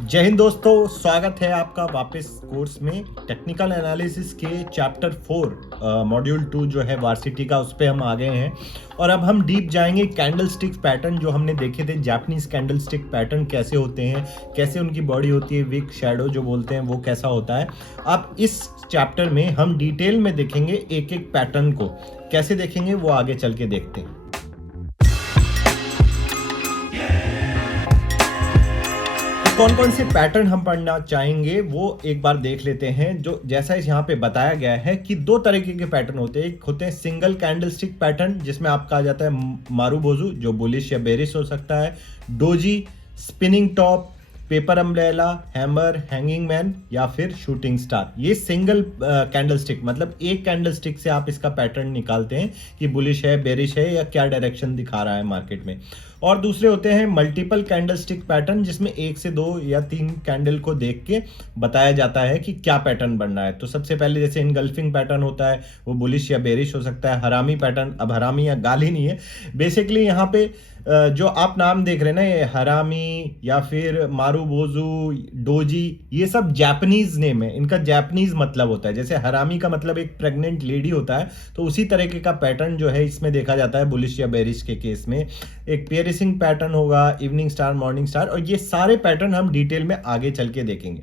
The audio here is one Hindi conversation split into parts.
जय हिंद दोस्तों, स्वागत है आपका वापस कोर्स में। टेक्निकल एनालिसिस के चैप्टर 4 मॉड्यूल 2 जो है वार्सिटी का, उस पर हम आ गए हैं और अब हम डीप जाएंगे कैंडल स्टिक पैटर्न जो हमने देखे थे। जापानीज कैंडल स्टिक पैटर्न कैसे होते हैं, कैसे उनकी बॉडी होती है, विक शैडो जो बोलते हैं वो कैसा होता है। अब इस चैप्टर में हम डिटेल में देखेंगे एक एक पैटर्न को। कैसे देखेंगे वो आगे चल के देखते हैं। कौन कौन से पैटर्न हम पढ़ना चाहेंगे वो एक बार देख लेते हैं। जो जैसा यहाँ पे बताया गया है कि दो तरीके के पैटर्न होते हैं। एक होते हैं सिंगल कैंडलस्टिक पैटर्न जिसमें आपका आ जाता है मारूबोजू जो बुलिश या बेरिश हो सकता है, doji, spinning top, paper umbrella, hammer, hanging man या फिर शूटिंग स्टार। ये सिंगल कैंडलस्टिक मतलब एक कैंडलस्टिक से आप इसका पैटर्न निकालते हैं कि बुलिश है, बेरिश है या क्या डायरेक्शन दिखा रहा है मार्केट में। और दूसरे होते हैं मल्टीपल कैंडलस्टिक पैटर्न जिसमें एक से दो या तीन कैंडल को देख के बताया जाता है कि क्या पैटर्न बनना है। तो सबसे पहले जैसे इनगल्फिंग पैटर्न होता है वो बुलिश या बेरिश हो सकता है। हरामी पैटर्न, अब हरामी या गाली नहीं है, बेसिकली यहाँ पे जो आप नाम देख रहे हैं ना, ये हरामी या फिर मारूबोजू, डोजी, ये सब जापानीज नेम है, इनका जापानीज मतलब होता है। जैसे हरामी का मतलब एक प्रेग्नेंट लेडी होता है, तो उसी तरीके का पैटर्न जो है इसमें देखा जाता है बुलिश या बेरिश के केस में। एक पेरिसिंग पैटर्न होगा, इवनिंग स्टार, मॉर्निंग स्टार, और ये सारे पैटर्न हम डिटेल में आगे चल के देखेंगे।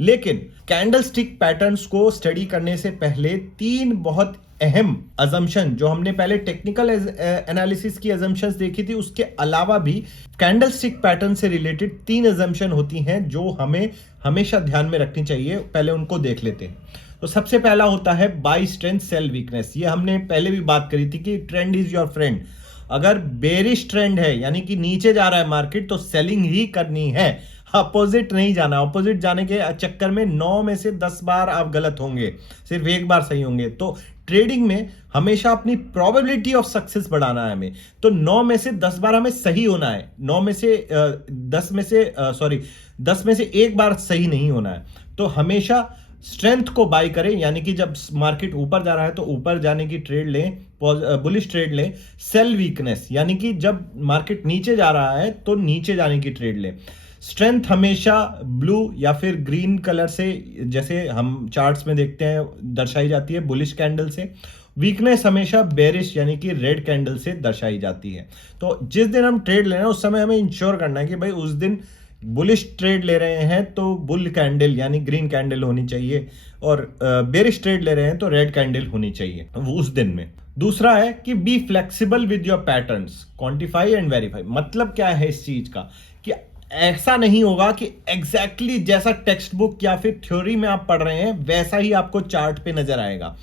लेकिन कैंडल स्टिक पैटर्न्स को स्टडी करने से पहले तीन बहुत अहम अजम्पशन जो हमने पहले टेक्निकल एनालिसिस की अजम्पशंस देखी थी, उसके अलावा भी कैंडल स्टिक पैटर्न से रिलेटेड तीन अजम्पशन होती हैं जो हमें हमेशा ध्यान में रखनी चाहिए। पहले उनको देख लेते हैं। तो सबसे पहला होता है बाई स्ट्रेंथ सेल वीकनेस। ये हमने पहले भी बात करी थी कि ट्रेंड इज योर फ्रेंड। अगर बेरिश ट्रेंड है यानी कि नीचे जा रहा है मार्केट, तो सेलिंग ही करनी है, अपोजिट नहीं जाना। अपोजिट जाने के चक्कर में 9 में से 10 बार आप गलत होंगे, सिर्फ एक बार सही होंगे। तो ट्रेडिंग में हमेशा अपनी प्रोबेबिलिटी ऑफ सक्सेस बढ़ाना है हमें। तो 9 में से 10 बार हमें सही होना है, 9 में से 10 में से एक बार सही नहीं होना है। तो हमेशा स्ट्रेंथ को बाय करें, यानी कि जब मार्केट ऊपर जा रहा है तो ऊपर जाने की ट्रेड लें, बुलिश ट्रेड लें। सेल वीकनेस यानी कि जब मार्केट नीचे जा रहा है तो नीचे जाने की ट्रेड लें। स्ट्रेंथ हमेशा ब्लू या फिर ग्रीन कलर से, जैसे हम चार्ट्स में देखते हैं, दर्शाई जाती है बुलिश कैंडल से। वीकनेस हमेशा बेरिश यानी कि रेड कैंडल से दर्शाई जाती है। तो जिस दिन हम ट्रेड ले रहे हैं उस समय हमें इंश्योर करना है कि भाई उस दिन बुलिश ट्रेड ले रहे हैं तो बुल कैंडल यानी ग्रीन कैंडल होनी चाहिए, और बेरिश ट्रेड ले रहे हैं तो रेड कैंडल होनी चाहिए उस दिन में। दूसरा है कि be flexible with your patterns, quantify and verify. मतलब क्या है इस चीज का कि ऐसा नहीं होगा कि एग्जैक्टली जैसा टेक्स्ट बुक या फिर थ्योरी में आप पढ़ रहे हैं वैसा ही आपको चार्ट पे नजर आएगा।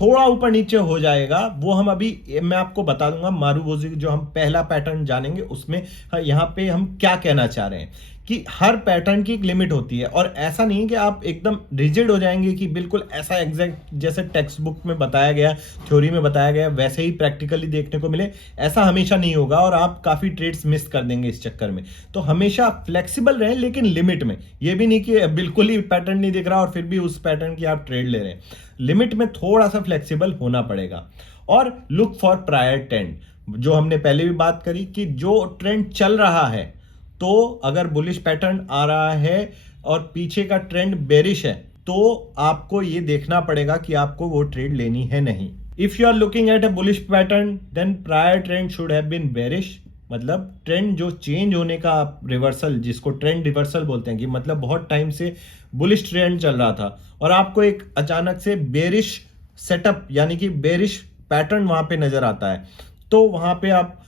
थोड़ा ऊपर नीचे हो जाएगा, वो हम अभी मैं आपको बता दूंगा। मारूबोजू जो हम पहला पैटर्न जानेंगे उसमें यहाँ पे हम क्या कहना चाह रहे हैं कि हर पैटर्न की एक लिमिट होती है, और ऐसा नहीं कि आप एकदम रिजिड हो जाएंगे कि बिल्कुल ऐसा एग्जैक्ट जैसे टेक्स्ट बुक में बताया गया, थ्योरी में बताया गया वैसे ही प्रैक्टिकली देखने को मिले। ऐसा हमेशा नहीं होगा और आप काफ़ी ट्रेड्स मिस कर देंगे इस चक्कर में। तो हमेशा फ्लेक्सिबल रहें लेकिन लिमिट में। ये भी नहीं कि बिल्कुल ही पैटर्न नहीं दिख रहा और फिर भी उस पैटर्न की आप ट्रेड ले रहे हैं। लिमिट में थोड़ा सा फ्लेक्सिबल होना पड़ेगा। और लुक फॉर प्रायर ट्रेंड, जो हमने पहले भी बात करी कि जो ट्रेंड चल रहा है, तो अगर बुलिश पैटर्न आ रहा है और पीछे का ट्रेंड बेरिश है तो आपको ये देखना पड़ेगा कि आपको वो ट्रेड लेनी है नहीं। If you are looking at a bullish pattern then prior trend should have been bearish. मतलब ट्रेंड जो चेंज होने का रिवर्सल, जिसको ट्रेंड रिवर्सल बोलते हैं, कि मतलब बहुत टाइम से बुलिश ट्रेंड चल रहा था और आपको एक अचानक से बेरिश सेटअप यानी कि बेरिश पैटर्न वहां पे नजर आता है, तो वहां पे आप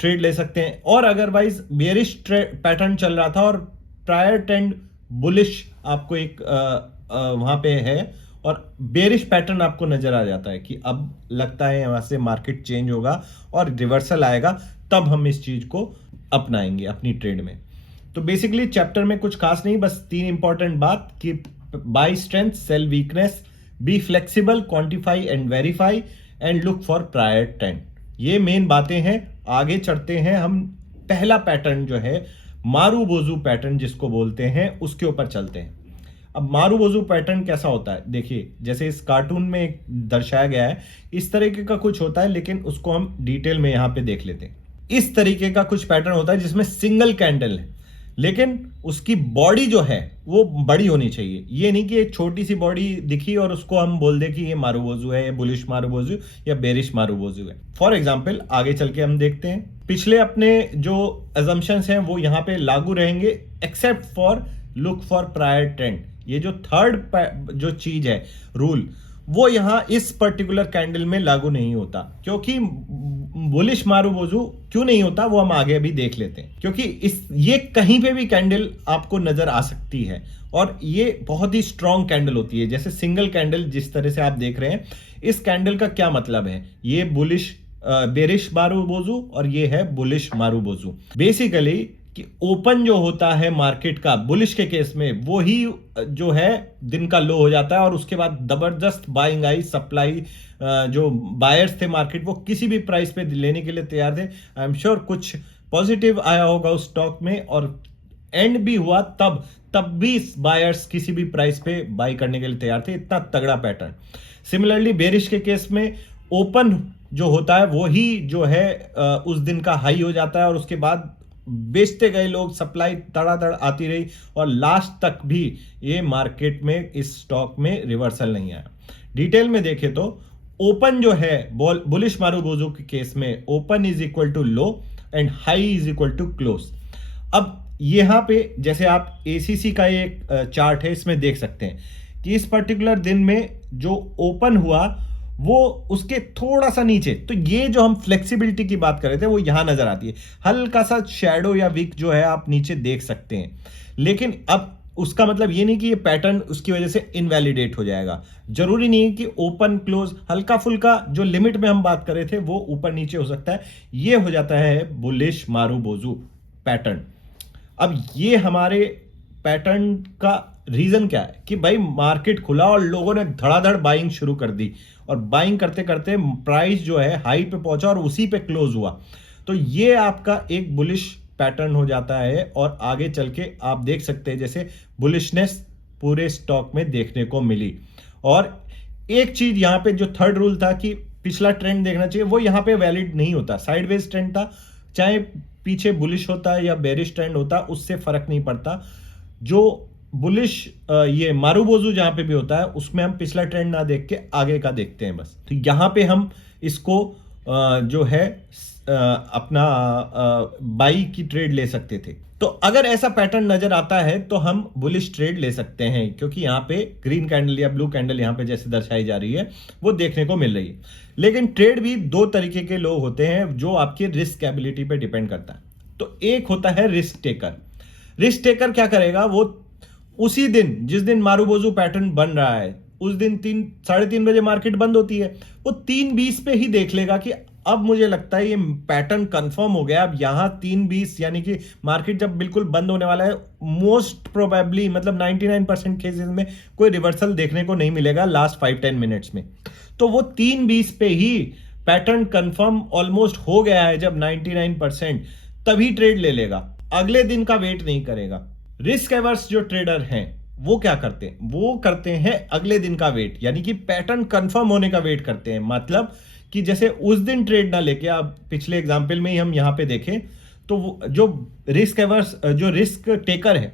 ट्रेड ले सकते हैं। और अदरवाइज बेरिश पैटर्न चल रहा था और प्रायर ट्रेंड बुलिश आपको एक वहां पे है और बेरिश पैटर्न आपको नजर आ जाता है कि अब लगता है वहां से मार्केट चेंज होगा और रिवर्सल आएगा, तब हम इस चीज को अपनाएंगे अपनी ट्रेड में। तो बेसिकली चैप्टर में कुछ खास नहीं, बस तीन इंपॉर्टेंट बात कि buy strength, sell weakness, be flexible, quantify and verify, and look for prior trend. ये मेन बातें हैं। आगे चढ़ते हैं हम। पहला पैटर्न जो है मारूबोजू पैटर्न जिसको बोलते हैं, उसके ऊपर चलते हैं। अब मारूबोजू पैटर्न कैसा होता है, देखिए जैसे इस कार्टून में दर्शाया गया है इस तरीके का कुछ होता है, लेकिन उसको हम डिटेल में यहां पे देख लेते हैं। इस तरीके का कुछ पैटर्न होता है जिसमें सिंगल कैंडल है, लेकिन उसकी बॉडी जो है वो बड़ी होनी चाहिए। ये नहीं कि एक छोटी सी बॉडी दिखी और उसको हम बोल दें कि ये मारुबोजू है, ये बुलिश मारुबोजू या बेरिश मारुबोजू है। फॉर एग्जाम्पल आगे चल के हम देखते हैं, पिछले अपने जो अजम्पशंस हैं वो यहाँ पे लागू रहेंगे except for look for prior trend. ये जो थर्ड जो चीज है रूल, वो यहां इस पर्टिकुलर कैंडल में लागू नहीं होता। क्योंकि बुलिश मारुबोजू क्यों नहीं होता वो हम आगे अभी देख लेते हैं, क्योंकि ये कहीं पे भी कैंडल आपको नजर आ सकती है और ये बहुत ही स्ट्रॉन्ग कैंडल होती है। जैसे सिंगल कैंडल जिस तरह से आप देख रहे हैं, इस कैंडल का क्या मतलब है, ये बुलिश बेरिश मारुबोजू और ये है बुलिश मारुबोजू। बेसिकली कि ओपन जो होता है मार्केट का बुलिश के केस में, वो ही जो है दिन का लो हो जाता है और उसके बाद जबरदस्त बाइंग आई, सप्लाई जो बायर्स थे मार्केट वो किसी भी प्राइस पे लेने के लिए तैयार थे। आई एम श्योर कुछ पॉजिटिव आया होगा उस स्टॉक में और एंड भी हुआ तब भी बायर्स किसी भी प्राइस पे बाई करने के लिए तैयार थे। इतना तगड़ा पैटर्न। सिमिलरली बेरिश के केस में ओपन जो होता है वो ही जो है उस दिन का हाई हो जाता है और उसके बाद बेचते गए लोग, सप्लाई तड़ातड़ आती रही और लास्ट तक भी ये मार्केट में इस स्टॉक में रिवर्सल नहीं आया। डिटेल में देखें तो ओपन जो है बुलिश मारुबोजू के केस में open is equal to low and high is equal to close. अब यहां पे जैसे आप एसीसी का एक चार्ट है इसमें देख सकते हैं कि इस पर्टिकुलर दिन में जो ओपन हुआ वो उसके थोड़ा सा नीचे, तो ये जो हम फ्लेक्सिबिलिटी की बात कर रहे थे वो यहां नजर आती है। हल्का सा शैडो या विक जो है आप नीचे देख सकते हैं, लेकिन अब उसका मतलब ये नहीं कि ये पैटर्न उसकी वजह से इनवैलिडेट हो जाएगा। जरूरी नहीं है कि ओपन क्लोज, हल्का फुल्का जो लिमिट में हम बात कर रहे थे वो ऊपर नीचे हो सकता है। ये हो जाता है बुलिश मारुबोजू पैटर्न। अब ये हमारे पैटर्न का रीजन क्या है कि भाई मार्केट खुला और लोगों ने धड़ाधड़ बाइंग शुरू कर दी और बाइंग करते करते प्राइस जो है हाई पे पहुंचा और उसी पे क्लोज हुआ। तो ये आपका एक बुलिश पैटर्न हो जाता है और आगे चल के आप देख सकते हैं जैसे बुलिशनेस पूरे स्टॉक में देखने को मिली। और एक चीज यहां पे जो थर्ड रूल था कि पिछला ट्रेंड देखना चाहिए, वो यहां पे वैलिड नहीं होता। साइडवेज ट्रेंड था, चाहे पीछे बुलिश होता है या बेरिश ट्रेंड होता, उससे फर्क नहीं पड़ता। जो बुलिश ये मारुबोजू जहां पे भी होता है उसमें हम पिछला ट्रेंड ना देख के आगे का देखते हैं बस। तो यहां पे हम इसको जो है अपना बाई की ट्रेड ले सकते थे। तो अगर ऐसा पैटर्न नजर आता है तो हम बुलिश ट्रेड ले सकते हैं, क्योंकि यहाँ पे ग्रीन कैंडल या ब्लू कैंडल यहाँ पे जैसे दर्शाई जा रही है वो देखने को मिल रही है। लेकिन ट्रेड भी दो तरीके के लोग होते हैं जो आपकी रिस्क एबिलिटी पे डिपेंड करता है। तो एक होता है रिस्क टेकर। रिस्क टेकर क्या करेगा, वो उसी दिन जिस दिन मारुबोजू पैटर्न बन रहा है उस दिन 3-3:30 बजे मार्केट बंद होती है, वो 3:20 पे ही देख लेगा कि अब मुझे लगता है ये पैटर्न कंफर्म हो गया। अब यहां 3:20 यानी कि मार्केट जब बिल्कुल बंद होने वाला है, मोस्ट प्रोबेबली मतलब 99% केसेस में कोई रिवर्सल देखने को नहीं मिलेगा लास्ट 5-10 मिनट्स में। तो वो 3:20 पे ही पैटर्न कंफर्म ऑलमोस्ट हो गया है जब 99%, तभी ट्रेड ले लेगा, अगले दिन का वेट नहीं करेगा। रिस्क एवर्स जो ट्रेडर हैं वो क्या करते हैं, वो करते हैं अगले दिन का वेट, यानी कि पैटर्न कंफर्म होने का वेट करते हैं। मतलब कि जैसे उस दिन ट्रेड ना लेके, आप पिछले एग्जांपल में ही हम यहां पे देखें तो जो रिस्क एवर्स जो रिस्क टेकर है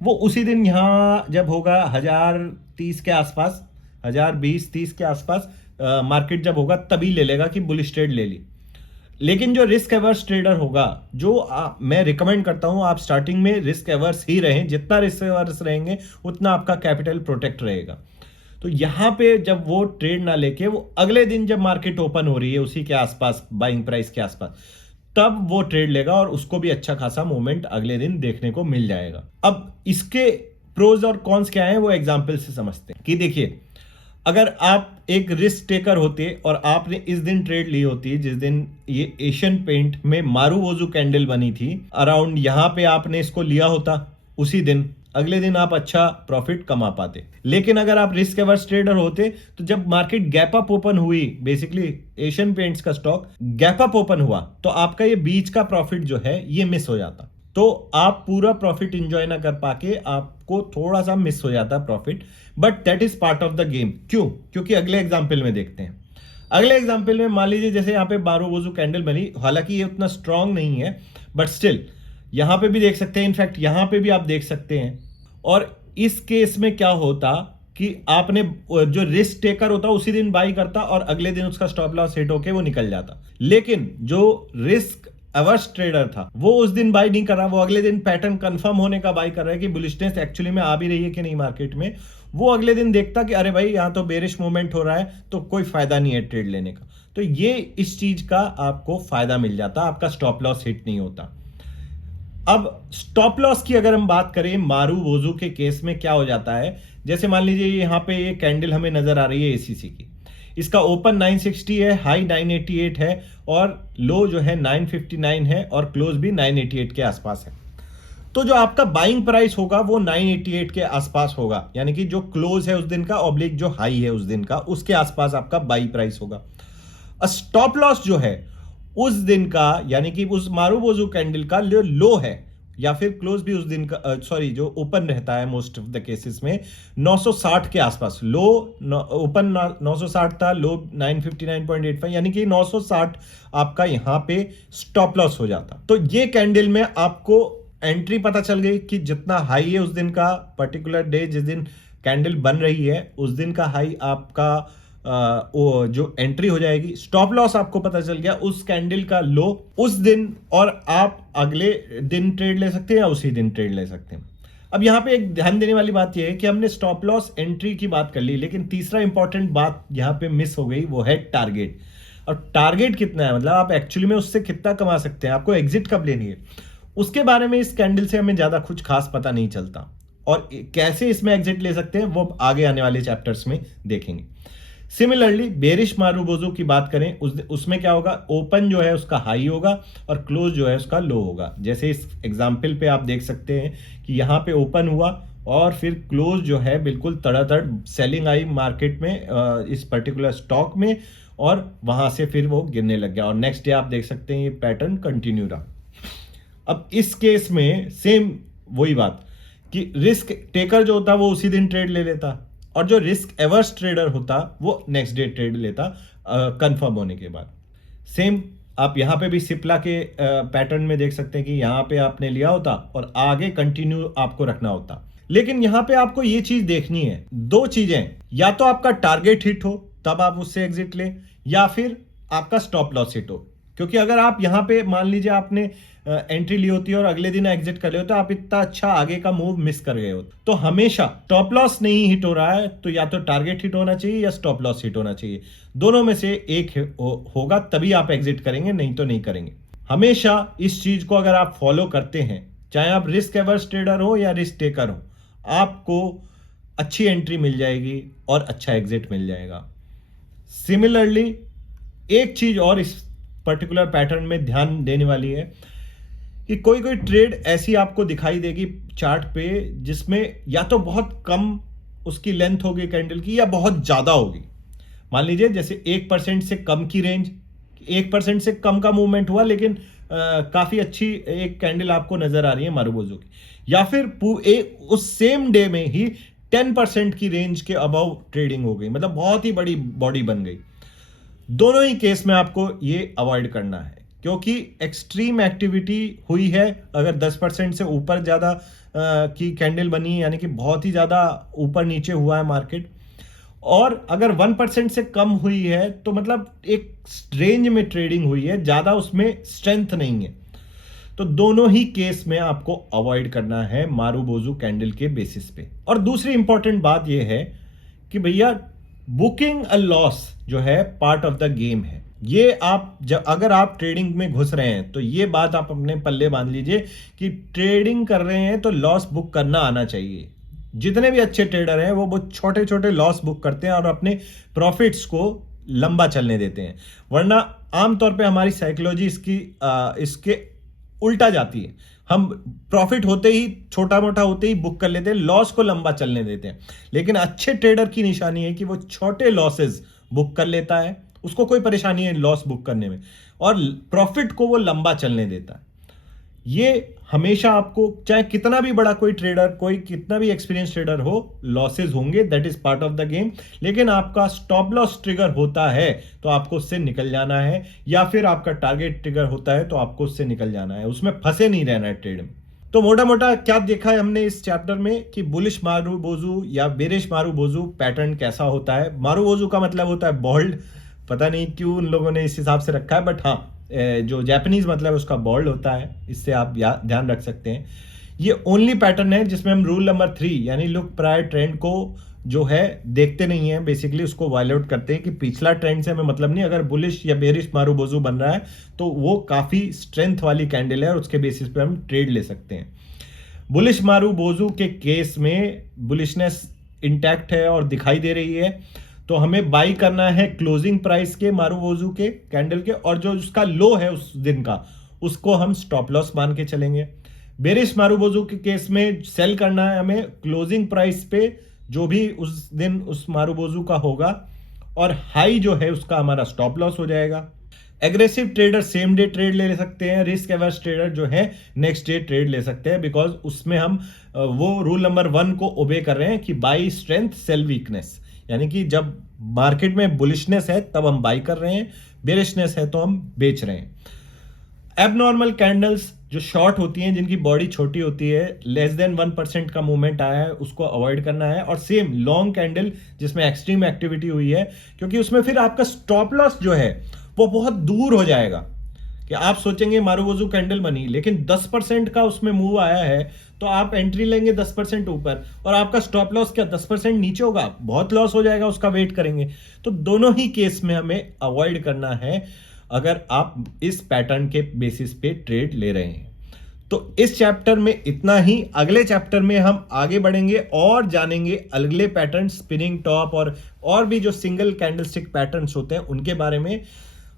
वो उसी दिन यहां जब होगा 1030 के आसपास, 1020-30 के आसपास मार्केट जब होगा तभी ले लेगा कि बुलिश ट्रेड ले ली। लेकिन जो रिस्क एवर्स ट्रेडर होगा, जो मैं रिकमेंड करता हूं आप स्टार्टिंग में रिस्क एवर्स ही रहें, जितना रिस्क एवर्स रहेंगे उतना आपका कैपिटल प्रोटेक्ट रहेगा। तो यहां पे जब वो ट्रेड ना लेके वो अगले दिन जब मार्केट ओपन हो रही है उसी के आसपास, बाइंग प्राइस के आसपास, तब वो ट्रेड लेगा और उसको भी अच्छा खासा मूवमेंट अगले दिन देखने को मिल जाएगा। अब इसके प्रोज और कॉन्स क्या है वो एग्जाम्पल से समझते हैं कि देखिए, अगर आप एक रिस्क टेकर होते और आपने इस दिन ट्रेड ली होती जिस दिन ये एशियन पेंट में मारुबोजू कैंडल बनी थी, अराउंड यहां पे आपने इसको लिया होता उसी दिन, अगले दिन आप अच्छा प्रॉफिट कमा पाते। लेकिन अगर आप रिस्क एवर्स ट्रेडर होते तो जब मार्केट गैप अप ओपन हुई, बेसिकली एशियन पेंट्स का स्टॉक गैप अप ओपन हुआ, तो आपका ये बीच का प्रॉफिट जो है ये मिस हो जाता। तो आप पूरा प्रॉफिट इंजॉय ना कर पाके आपको थोड़ा सा मिस हो जाता profit, but that is part of the game. क्यों? क्योंकि अगले एग्जाम्पल में देखते हैं। अगले एग्जाम्पल में मान लीजिए जैसे यहाँ पे मारुबोजू कैंडल बनी, हालांकि ये उतना स्ट्रांग नहीं है बट स्टिल यहां पे भी देख सकते हैं, इनफैक्ट यहां पे भी आप देख सकते हैं। और इस केस में क्या होता कि आपने जो रिस्क टेकर होता उसी दिन बाई करता और अगले दिन उसका स्टॉप लॉस हिट होके वो निकल जाता। लेकिन जो रिस्क अवर्स ट्रेडर था वो उस दिन बाई नहीं कर रहा, वो अगले दिन पैटर्न कंफर्म होने का बाई कर रहा है कि बुलिशनेस एक्चुअली में आ भी रही है कि नहीं मार्केट में। वो अगले दिन देखता कि अरे भाई यहां तो बेरिश मूवमेंट हो रहा है, तो कोई फायदा नहीं है ट्रेड लेने का। तो ये इस चीज का आपको फायदा मिल जाता, आपका स्टॉप लॉस हिट नहीं होता। अब स्टॉप लॉस की अगर हम बात करें मारुबोजू के केस में क्या हो जाता है, जैसे मान लीजिए यहां पे ये कैंडल हमें नजर आ रही है एसीसी की, इसका ओपन 960 है, हाई 988 है और लो जो है 959 है और क्लोज भी 988 के आसपास है। तो जो आपका बाइंग प्राइस होगा वो 988 के आसपास होगा, यानी कि जो क्लोज है उस दिन का ऑब्लिक जो हाई है उस दिन का, उसके आसपास आपका बाई प्राइस होगा। स्टॉप लॉस जो है उस दिन का, यानी कि उस मारुबोजू कैंडल का जो लो है या फिर क्लोज भी उस दिन का, सॉरी जो ओपन रहता है मोस्ट ऑफ द केसेस में 960 के आसपास, लो ओपन 960 था, लो 959.85, यानी कि 960 आपका यहां पे स्टॉप लॉस हो जाता। तो ये कैंडल में आपको एंट्री पता चल गई कि जितना हाई है उस दिन का, पर्टिकुलर डे जिस दिन कैंडल बन रही है उस दिन का हाई आपका वो जो एंट्री हो जाएगी। स्टॉप लॉस आपको पता चल गया उस कैंडल का लो उस दिन, और आप अगले दिन ट्रेड ले सकते हैं या उसी दिन ट्रेड ले सकते हैं। अब यहां पे एक ध्यान देने वाली बात यह है कि हमने स्टॉप लॉस एंट्री की बात कर ली, लेकिन तीसरा इंपॉर्टेंट बात यहां पे मिस हो गई, वो है टारगेट। और टारगेट कितना है, मतलब आप एक्चुअली में उससे कितना कमा सकते हैं, आपको एग्जिट कब लेनी है, उसके बारे में इस कैंडल से हमें ज्यादा कुछ खास पता नहीं चलता। और कैसे इसमें एग्जिट ले सकते हैं वो आगे आने वाले चैप्टर्स में देखेंगे। सिमिलरली बेरिश मारुबोजू की बात करें उसमें क्या होगा, ओपन जो है उसका हाई होगा और क्लोज जो है उसका लो होगा। जैसे इस एग्जांपल पे आप देख सकते हैं कि यहां पे ओपन हुआ और फिर क्लोज जो है बिल्कुल तड़ातड़ सेलिंग आई मार्केट में इस पर्टिकुलर स्टॉक में, और वहां से फिर वो गिरने लग गया और नेक्स्ट डे आप देख सकते हैं ये पैटर्न कंटिन्यू रहा। अब इस केस में सेम वही बात कि रिस्क टेकर जो होता वो उसी दिन ट्रेड ले लेता और जो रिस्क एवर्स ट्रेडर होता वो नेक्स्ट डे ट्रेड लेता कंफर्म होने के बाद। सेम आप यहां पे भी सिप्ला के पैटर्न में देख सकते हैं कि यहां पे आपने लिया होता और आगे कंटिन्यू आपको रखना होता। लेकिन यहां पे आपको ये चीज देखनी है, दो चीजें, या तो आपका टारगेट हिट हो तब आप उससे एग्जिट लें, या फिर आपका स्टॉप लॉस हिट हो। क्योंकि अगर आप यहां पे मान लीजिए आपने एंट्री ली होती है और अगले दिन एग्जिट कर ले होते, आप इतना अच्छा आगे का मूव मिस कर गए होते। तो हमेशा स्टॉप लॉस नहीं हिट हो रहा है तो या तो टारगेट हिट होना चाहिए या स्टॉप लॉस हिट होना चाहिए, दोनों में से एक होगा तभी आप एग्जिट करेंगे, नहीं तो नहीं करेंगे। हमेशा इस चीज को अगर आप फॉलो करते हैं, चाहे आप रिस्क एवर्स ट्रेडर हो या रिस्क टेकर हो, आपको अच्छी एंट्री मिल जाएगी और अच्छा एग्जिट मिल जाएगा। सिमिलरली एक चीज और इस पर्टिकुलर पैटर्न में ध्यान देने वाली है कि कोई कोई ट्रेड ऐसी आपको दिखाई देगी चार्ट पे जिसमें या तो बहुत कम उसकी लेंथ होगी कैंडल की या बहुत ज्यादा होगी। मान लीजिए जैसे 1% से कम की रेंज, 1% से कम का मूवमेंट हुआ लेकिन काफी अच्छी एक कैंडल आपको नजर आ रही है मारुबोजू की, या फिर उस सेम डे में ही 10% की रेंज के अबव ट्रेडिंग हो गई, मतलब बहुत ही बड़ी बॉडी बन गई। दोनों ही केस में आपको ये अवॉइड करना है क्योंकि एक्सट्रीम एक्टिविटी हुई है। अगर 10% से ऊपर ज्यादा की कैंडल बनी है, यानी कि बहुत ही ज्यादा ऊपर नीचे हुआ है मार्केट, और अगर 1% से कम हुई है तो मतलब एक रेंज में ट्रेडिंग हुई है, ज्यादा उसमें स्ट्रेंथ नहीं है। तो दोनों ही केस में आपको अवॉइड करना है मारुबोजू कैंडल के बेसिस पे। और दूसरी इंपॉर्टेंट बात यह है कि भैया बुकिंग अ लॉस जो है पार्ट ऑफ द गेम है। ये आप अगर आप ट्रेडिंग में घुस रहे हैं तो ये बात आप अपने पल्ले बांध लीजिए कि ट्रेडिंग कर रहे हैं तो लॉस बुक करना आना चाहिए। जितने भी अच्छे ट्रेडर हैं वो बहुत छोटे छोटे लॉस बुक करते हैं और अपने प्रॉफिट्स को लंबा चलने देते हैं, वरना आमतौर पे हमारी साइकोलॉजी इसके उल्टा जाती है। हम प्रॉफिट होते ही छोटा मोटा होते ही बुक कर लेते हैं, लॉस को लंबा चलने देते हैं। लेकिन अच्छे ट्रेडर की निशानी है कि वो छोटे लॉसेस बुक कर लेता है, उसको कोई परेशानी है लॉस बुक करने में, और प्रॉफिट को वो लंबा चलने देता है। ये हमेशा आपको चाहे कितना भी बड़ा कोई ट्रेडर, कोई कितना भी एक्सपीरियंस ट्रेडर हो, लॉसेस होंगे, that is part of the game. लेकिन आपका स्टॉप लॉस ट्रिगर होता है तो आपको उससे निकल जाना है, या फिर आपका टारगेट ट्रिगर होता है तो आपको उससे निकल जाना है, उसमें फंसे नहीं रहना है ट्रेड में। तो मोटा मोटा क्या देखा है हमने इस चैप्टर में कि बुलिश मारुबोजू या बेरिश मारुबोजू पैटर्न कैसा होता है। मारुबोजू का मतलब होता है बोल्ड, पता नहीं क्यों उन लोगों ने इस हिसाब से रखा है, बट हाँ जो जापानीज मतलब उसका बोल्ड होता है, इससे आप ध्यान रख सकते हैं। ये ओनली पैटर्न है जिसमें हम रूल नंबर 3 यानी लुक प्रायर ट्रेंड को जो है देखते नहीं है, बेसिकली उसको वायलेट करते हैं कि पिछला ट्रेंड से हमें मतलब नहीं, अगर बुलिश या बेरिश मारुबोजू बन रहा है तो वो काफी स्ट्रेंथ वाली कैंडल है और उसके बेसिस पे हम ट्रेड ले सकते हैं। बुलिश मारुबोजू के केस में बुलिशनेस इंटैक्ट है और दिखाई दे रही है, तो हमें बाई करना है क्लोजिंग प्राइस के मारुबोजू के कैंडल के, और जो उसका लो है उस दिन का उसको हम स्टॉप लॉस मान के चलेंगे। बेरिश मारुबोजू के केस में सेल करना है हमें क्लोजिंग प्राइस पे जो भी उस दिन उस मारुबोजू का होगा, और हाई जो है उसका हमारा स्टॉप लॉस हो जाएगा। Aggressive trader same day trade ले सकते हैं, रिस्क एवर्स ट्रेडर जो है नेक्स्ट डे ट्रेड ले सकते हैं, बिकॉज उसमें हम वो रूल नंबर 1 को ओबे कर रहे हैं कि बाई स्ट्रेंथ सेल वीकनेस, यानी कि जब मार्केट में बुलिशनेस है तब हम बाई कर रहे हैं, बेरिशनेस है तो हम बेच रहे हैं। एबनॉर्मल कैंडल्स जो शॉर्ट होती हैं, जिनकी बॉडी छोटी होती है, लेस देन 1% का मूवमेंट आया है, उसको अवॉइड करना है। और सेम लॉन्ग कैंडल जिसमें एक्सट्रीम एक्टिविटी हुई है, क्योंकि उसमें फिर आपका स्टॉप लॉस जो है वो बहुत दूर हो जाएगा कि आप सोचेंगे मारुबोजू कैंडल बनी, लेकिन 10% का उसमें मूव आया है तो आप एंट्री लेंगे 10% ऊपर और आपका स्टॉप लॉस क्या 10% नीचे होगा, बहुत लॉस हो जाएगा, उसका वेट करेंगे। तो दोनों ही केस में हमें अवॉइड करना है अगर आप इस पैटर्न के बेसिस पे ट्रेड ले रहे हैं। तो इस चैप्टर में इतना ही। अगले चैप्टर में हम आगे बढ़ेंगे और जानेंगे अगले पैटर्न, स्पिनिंग टॉप और भी जो सिंगल कैंडलस्टिक पैटर्न्स होते हैं उनके बारे में।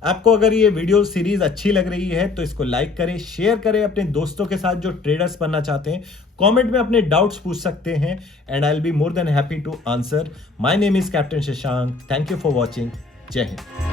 आपको अगर ये वीडियो सीरीज अच्छी लग रही है तो इसको लाइक करें, शेयर करें अपने दोस्तों के साथ जो ट्रेडर्स बनना चाहते हैं। कमेंट में अपने डाउट्स पूछ सकते हैं and I will be more than happy to answer. My name is captain Shashank. Thank you for watching. जय हिंद।